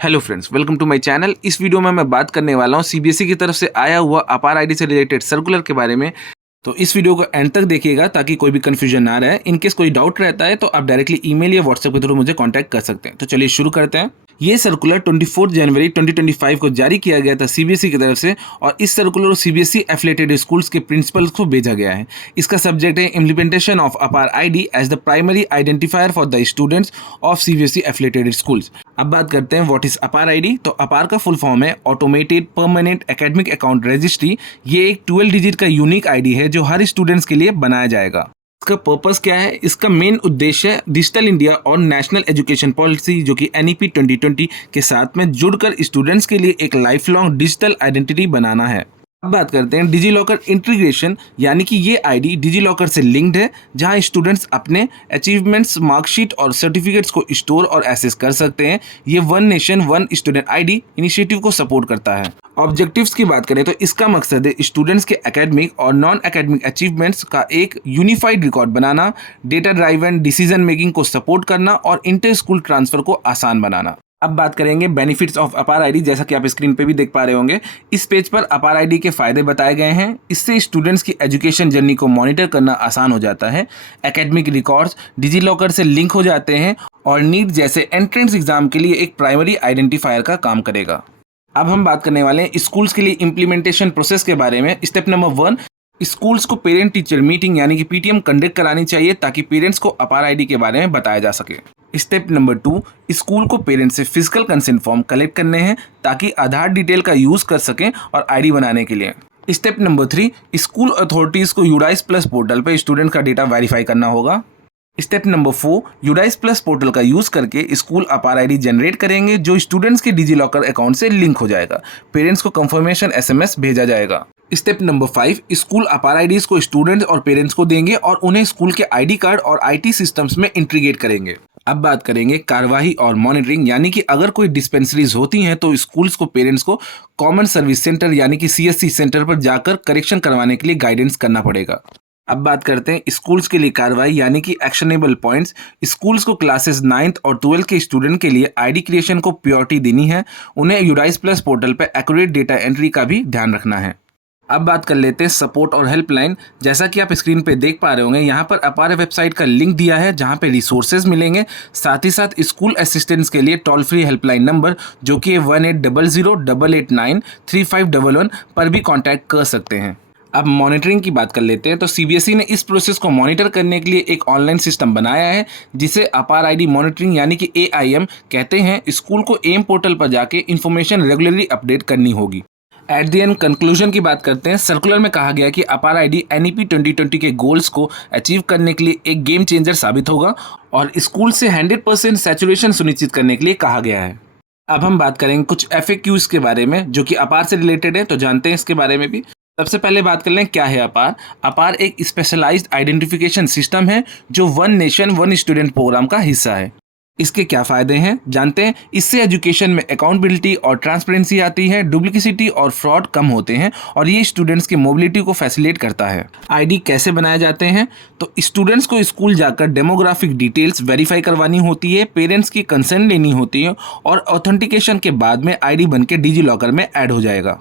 Hello friends, welcome to my channel. इस video में मैं बात करने वाला हूँ सीबीएसई की तरफ से आया हुआ अपार आईडी से रिलेटेड सर्कुलर के बारे में। तो इस वीडियो को एंड तक देखिएगा ताकि कोई भी कंफ्यूजन ना रहे। इनकेस कोई डाउट रहता है तो आप डायरेक्टली ईमेल या व्हाट्सएप के थ्रू मुझे कांटेक्ट कर सकते हैं। तो चलिए शुरू करते हैं। ये सर्कुलर 24 जनवरी 2025 को जारी किया गया था सीबीएसई की तरफ से, और इस सर्कुलर को सीबीएसई एफिलिएटेड स्कूल्स के प्रिंसिपल्स को भेजा गया है। इसका सब्जेक्ट है implementation of APAAR ID as the primary identifier for the students of CBSE affiliated schools. अब बात करते हैं व्हाट इज अपार आईडी। तो अपार का फुल फॉर्म है automated permanent academic account registry. ये एक 12 डिजिट का यूनिक आईडी है जो हर स्टूडेंट्स के लिए बनाया जाएगा। इसका पर्पस क्या है? इसका मेन उद्देश्य है डिजिटल इंडिया और नेशनल एजुकेशन पॉलिसी जो कि एनईपी 2020 के साथ में जुड़कर स्टूडेंट्स के लिए एक लाइफ लॉन्ग डिजिटल आइडेंटिटी बनाना है। अब बात करते हैं डिजी लॉकर इंटीग्रेशन, यानी कि ये आईडी डिजी लॉकर से लिंक्ड है, जहां स्टूडेंट्स अपने अचीवमेंट्स, मार्कशीट और सर्टिफिकेट्स को स्टोर और एक्सेस कर सकते हैं। ये one nation one student ID initiative को सपोर्ट करता है। ऑब्जेक्टिव्स की बात करें तो इसका मकसद है स्टूडेंट्स के एकेडमिक और नॉन एकेडमिक अचीवमेंट्स का एक यूनिफाइड रिकॉर्ड बनाना, डेटा ड्राइवन डिसीजन मेकिंग को सपोर्ट करना और इंटर स्कूल ट्रांसफर को आसान बनाना। अब बात करेंगे बेनिफिट्स ऑफ अपार आईडी। जैसा कि आप स्क्रीन पे भी देख पा रहे होंगे, इस पेज पर अपार आईडी के फायदे बताए गए हैं। इससे स्टूडेंट्स की एजुकेशन जर्नी को मॉनिटर करना आसान हो जाता है। एकेडमिक रिकॉर्ड्स डिजी लॉकर से लिंक हो जाते हैं और नीट जैसे एंट्रेंस एग्जाम के लिए एक प्राइमरी आइडेंटिफायर का काम करेगा। अब हम बात करने वाले हैं स्कूल्स के लिए इम्प्लीमेंटेशन प्रोसेस के बारे में। स्टेप नंबर 1, स्कूल्स को पेरेंट टीचर मीटिंग यानी कि पीटीएम कंडक्ट करानी चाहिए ताकि पेरेंट्स को अपार आईडी के बारे में बताया जा सके। स्टेप नंबर 2, स्कूल को पेरेंट्स से फिजिकल कंसेंट फॉर्म कलेक्ट करने हैं ताकि आधार डिटेल का यूज कर सकें और आईडी बनाने के लिए। स्टेप नंबर 3, स्कूल अथॉरिटीज को यूडाइस प्लस पोर्टल पर स्टूडेंट का डेटा वेरीफाई करना होगा। Step number 4, UDISE plus portal का यूज करके स्कूल अपार आईडी जनरेट करेंगे जो स्टूडेंट्स के डिजी लॉकर अकाउंट से लिंक हो जाएगा। पेरेंट्स को कंफर्मेशन एसएमएस भेजा जाएगा। स्टेप नंबर 5, स्कूल अपार आईडीज को स्टूडेंट्स और पेरेंट्स को देंगे और उन्हें स्कूल के आईडी कार्ड और आईटी सिस्टम्स में इंटीग्रेट करेंगे। अब बात करेंगे कार्यवाही और मॉनिटरिंग, यानी कि अगर कोई डिस्पेंसरीज होती हैं तो स्कूल्स को पेरेंट्स को कॉमन सर्विस सेंटर यानी कि सीएससी सेंटर पर जाकर करेक्शन करवाने के लिए गाइडेंस करना पड़ेगा। अब बात करते हैं स्कूल्स के लिए कार्रवाई यानी कि एक्शनेबल पॉइंट्स। स्कूल्स को क्लासेस 9th और 12th के स्टूडेंट के लिए आईडी क्रिएशन को प्रियोरिटी देनी है। उन्हें यूडाइस प्लस पोर्टल पर एक्यूरेट डेटा एंट्री का भी ध्यान रखना है। अब बात कर लेते हैं सपोर्ट और हेल्पलाइन। जैसा कि आप स्क्रीन पे देख पा रहे होंगे, यहाँ पर अपार वेबसाइट का लिंक दिया है जहाँ पे रिसोर्सेज मिलेंगे। साथ ही साथ स्कूल असिस्टेंट्स के लिए टोल फ्री हेल्पलाइन नंबर जो कि 1800-889-3511 पर भी कॉन्टैक्ट कर सकते हैं। अब मॉनिटरिंग की बात कर लेते हैं। तो सीबीएसई ने इस प्रोसेस को मॉनिटर करने के लिए एक ऑनलाइन सिस्टम बनाया है जिसे अपार आईडी मॉनिटरिंग यानी कि AIM कहते हैं। स्कूल को एम पोर्टल पर जाके इन्फॉर्मेशन रेगुलरली अपडेट करनी होगी। एट द एंड कंक्लूजन की बात करते हैं। सर्कुलर में कहा गया कि अपार आईडी एनईपी 2020 के गोल्स को अचीव करने के लिए एक गेम चेंजर साबित होगा और स्कूल से 100% सैचुरेशन सुनिश्चित करने के लिए कहा गया है। अब हम बात करेंगे कुछ FAQs के बारे में जो कि अपार से रिलेटेड है, तो जानते हैं इसके बारे में भी। सबसे पहले बात कर लें क्या है अपार। अपार एक स्पेशलाइज्ड आइडेंटिफिकेशन सिस्टम है जो one nation one student programme का हिस्सा है। इसके क्या फ़ायदे हैं जानते हैं। इससे एजुकेशन में अकाउंटेबिलिटी और ट्रांसपेरेंसी आती है, डुप्लीसिटी और फ्रॉड कम होते हैं और ये स्टूडेंट्स की मोबिलिटी को फैसिलिटेट करता है। आईडी कैसे बनाए जाते हैं? तो स्टूडेंट्स को स्कूल जाकर डेमोग्राफिक डिटेल्स वेरीफाई करवानी होती है, पेरेंट्स की कंसेंट लेनी होती है और ऑथेंटिकेशन के बाद में आईडी बन के डिजी लॉकर में ऐड हो जाएगा।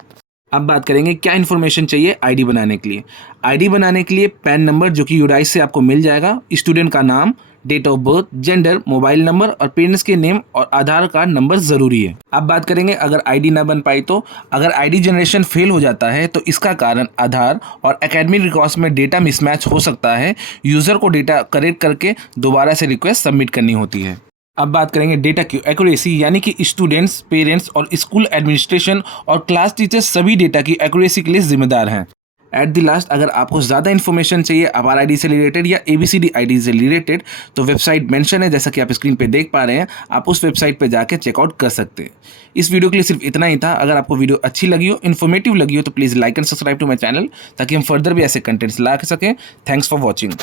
अब बात करेंगे क्या इन्फॉर्मेशन चाहिए आईडी बनाने के लिए। आईडी बनाने के लिए पैन नंबर जो कि यूडाइस से आपको मिल जाएगा, स्टूडेंट का नाम, date of birth, gender, mobile number और पेरेंट्स के नेम और आधार कार्ड नंबर जरूरी है। अब बात करेंगे अगर आईडी ना बन पाई तो। अगर आईडी जनरेशन फेल हो जाता है तो इसका कारण आधार और एकेडमिक रिकॉर्ड्स में डेटा मिसमैच हो सकता है। यूजर को डेटा करेक्ट करके दोबारा से रिक्वेस्ट सबमिट करनी होती है। अब बात करेंगे डेटा की एक्यूरेसी, यानी कि स्टूडेंट्स, पेरेंट्स और स्कूल एडमिनिस्ट्रेशन और क्लास टीचर्स सभी डेटा की एक्यूरेसी के लिए जिम्मेदार हैं। एट द लास्ट, अगर आपको ज़्यादा इन्फॉर्मेशन चाहिए अपार आईडी से रिलेटेड या ABCD आईडी से रिलेटेड तो वेबसाइट मेंशन है जैसा कि आप स्क्रीन पे देख पा रहे हैं। आप उस वेबसाइट पे जाके चेकआउट कर सकते हैं। इस वीडियो के लिए सिर्फ इतना ही था। अगर आपको वीडियो अच्छी लगी हो, इन्फॉर्मेटिव लगी हो तो please like and subscribe to my channel ताकि हम फर्दर भी ऐसे कंटेंट्स ला सकें। Thanks for watching.